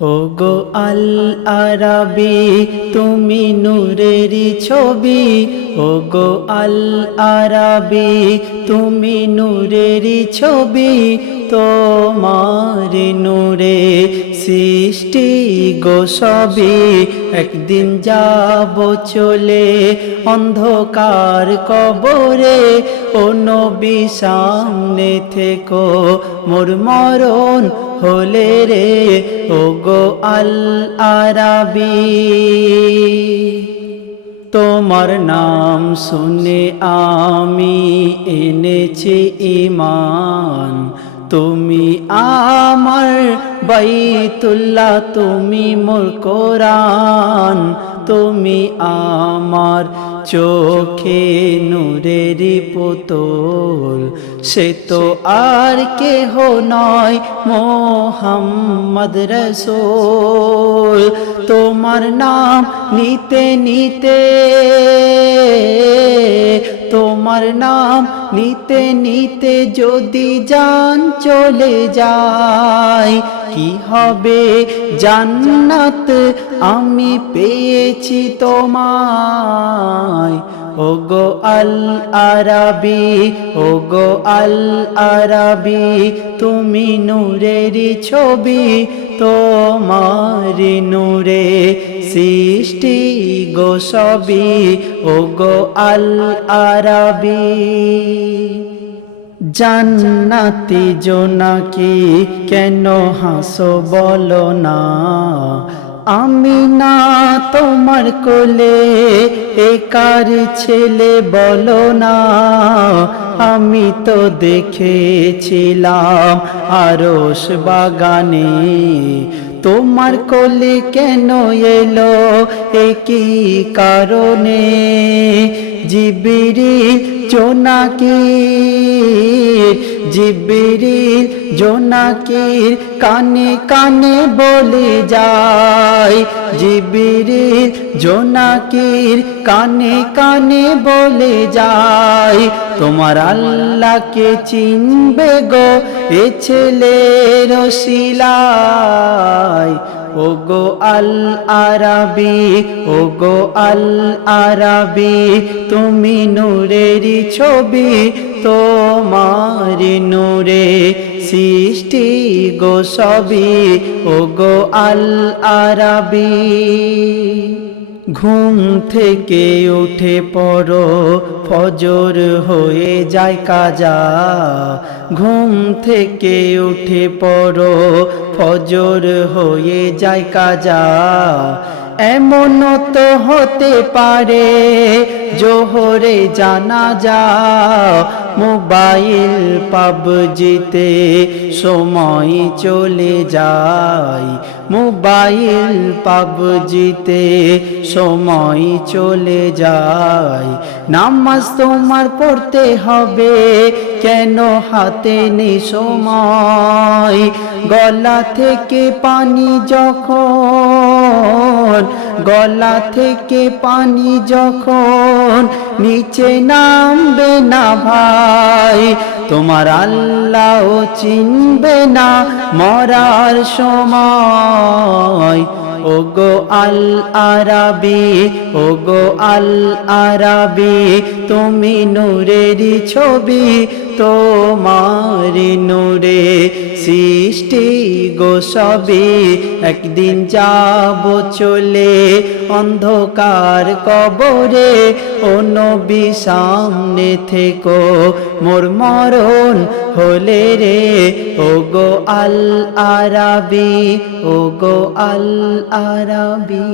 ওগো আল আরাবি তুমি নূরেরই ছবি, ওগো আল আরাবি তুমি নূরেরই ছবি। তোমার নূরে সৃষ্টি গো সবই, একদিন যাব চলে অন্ধকার কবরে। ও নবী সামনে থেকো মোর মরণ হলে রে, ওগো আল আরাবি। তোমার নাম শুনে আমি এনেছি ঈমান, তুমি আমার বাইতুল্লাহ, তুমি মোর কোরআন। তুমি আমার চোখে নূরেরই পুতুল, সে তো আর কেহ নয় মোহাম্মদ রসূল। তোমার নাম নিতে নিতে, তোমার নাম নিতে নিতে যদি জান চলে যায়, কি হবে জান্নাত আমি পেয়েছি তোমায়। ওগো আল আরাবি, ওগো আল আরাবি তুমি নূরেরই ছবি। তোমার নূরে সৃষ্টি গো সবই, ওগো আল আরাবি। জান্নাতি জোনাকি কেন হাসো বলো না, আমি না তোমার কোলে একার ছেলে বলো না। আমি তো দেখেছিলাম আরশ বাগানে, তোমার কোলে কেন এলো একই কারণে। জিবরিল জোনাকির, জিবরিল জোনাকির কানে কানে বলে যায়, জিবরিল জোনাকির কানে কানে বলে যায়। তোমার আল্লাহকে চিনবে গো এ ছেলের ওসিলায়। ওগো আল আরাবি, ওগো আল আরাবি তুমি নূরেরই ছবি। তোমার নূরে সৃষ্টি গো সবই, ওগো আল আরাবি। ঘুম থেকে উঠে পড়ো ফজর হয়ে যায় কাজা, ঘুম থেকে উঠে পড়ো ফজর হয়ে যায় কাজা। এমন তো হতে পারে জোহরে জানাজা, মোবাইল পাবজিতে সময় চলে যায়, মোবাইল পাবজিতে সময় চলে যায়। নামাজ তোমার পড়তে হবে কেন হাতে নেই সময়, গলা থেকে পানি যখন, গলা থেকে পানি যখন নিচে নামবে না ভাই, তোমার আল্লাহ চিনবে না মরার সময়। ওগো আল আরাবি, ওগো আল আরাবি তুমি নূরেরই ছবি। তোমার নূরে সৃষ্টি গো সবই, একদিন যাব চলে অন্ধকার কবরে। ও নবী সামনে থেকো মোর মরণ হলে রে, ওগো আল আরাবি, ওগো আল আরাবি।